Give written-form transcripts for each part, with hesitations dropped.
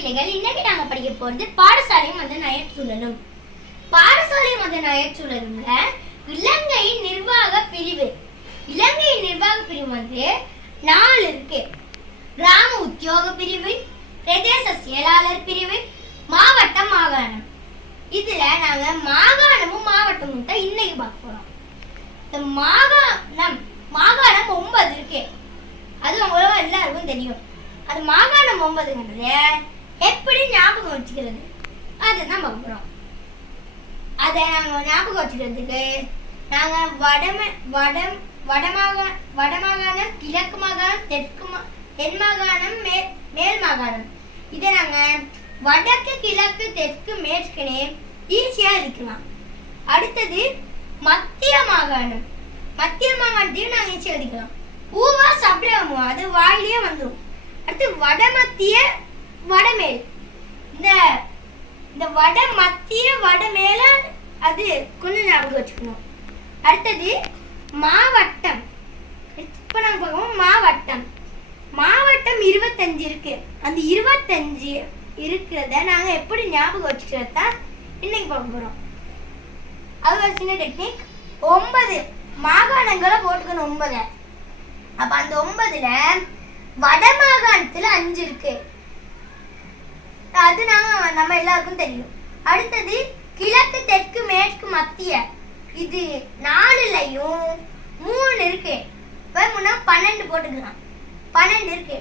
பிள்ளைகள், இன்னைக்கு நாங்க படிக்க போறது பாடசாலையும் அந்த நயச்சூழலும். பாடசாலையும் அந்த நயச்சூழலும்ல இலங்கையின் நிர்வாக பிரிவு. இலங்கையின் நிர்வாக பிரிவு வந்து 4 இருக்கு. கிராம உத்தியோக பிரிவு, பிரதேச செயலாளர் பிரிவு, மாவட்டம், மாகாணம். இதுல நாங்க மாகாணமும் மாவட்டமும் தான் இன்னைக்கு பார்க்க போறோம். இந்த மாகாணம் 9 இருக்கு. அது உங்களுக்கு எல்லாருக்கும் தெரியும். அது மாகாணம் 9ங்கிறது எப்படி ஞாபகம் வச்சுக்கிறது அதுதான் பார்க்க போறோம். அதை நாங்கள் ஞாபகம் வச்சுக்கிறதுக்கு நாங்கள் வடமாகாணம், கிழக்கு மாகாணம், தென் மாகாணம், மேல் மாகாணம், இதை நாங்கள் வடக்கு, கிழக்கு, தெற்கு, மேற்குனே ஈஸியாக இருக்கலாம். அடுத்தது மத்திய மாகாணம். மத்திய மாகாணத்தையும் நாங்கள் ஈஸியாக எழுதிக்கலாம். ஊவா சப்ரமு, அது வாயிலே வந்துடும். அடுத்து வடமத்திய, வடமேல். இந்த வட மத்திய வடமேல அது கொஞ்சம் ஞாபகம் வச்சுக்கணும். அடுத்தது மாவட்டம். இப்போ நாங்கள் பார்க்கணும் மாவட்டம். மாவட்டம் 25 இருக்கு. அந்த 25 இருக்கிறத நாங்கள் எப்படி ஞாபகம் வச்சுக்கிறதா இன்னைக்கு பார்க்க போகிறோம். அது ஒரு சின்ன டெக்னிக். 9 மாகாணங்களை போட்டுக்கணும். 9. அப்போ அந்த 9ல வட மாகாணத்தில் 5 இருக்கு. அது நம்ம எல்லாருக்கும் தெரியும். அடுத்தது கிழக்கு, தெற்கு, மேற்கு, மத்திய, இது 4லையும் 3 இருக்கு. இப்போ 12 போட்டுக்கலாம். 12 இருக்கு.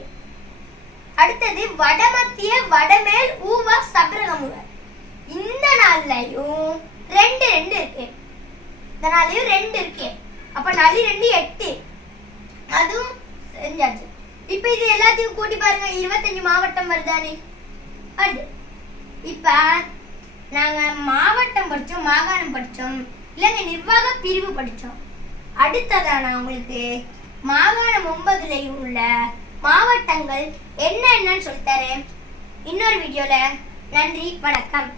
அடுத்தது வடமத்திய, வடமேல், ஊவா சப்ரகமுக, இந்த 4லையும் 2 இருக்கு. இந்த 4லையும் 2 இருக்கு. அப்போ 4 2 8. அதுவும் செஞ்சாச்சு. இப்போ இது எல்லாத்தையும் கூட்டி பாருங்க, 25 மாவட்டம் வருதானே. அது இப்போ நாங்கள் மாவட்டம் படித்தோம், மாகாணம் படித்தோம், இல்லைங்க நிர்வாக பிரிவு படித்தோம். அடுத்ததான் நான் உங்களுக்கு மாகாணம் 9லையும் உள்ள மாவட்டங்கள் என்னன்னு சொல்லித்தரேன் இன்னொரு வீடியோவில். நன்றி, வணக்கம்.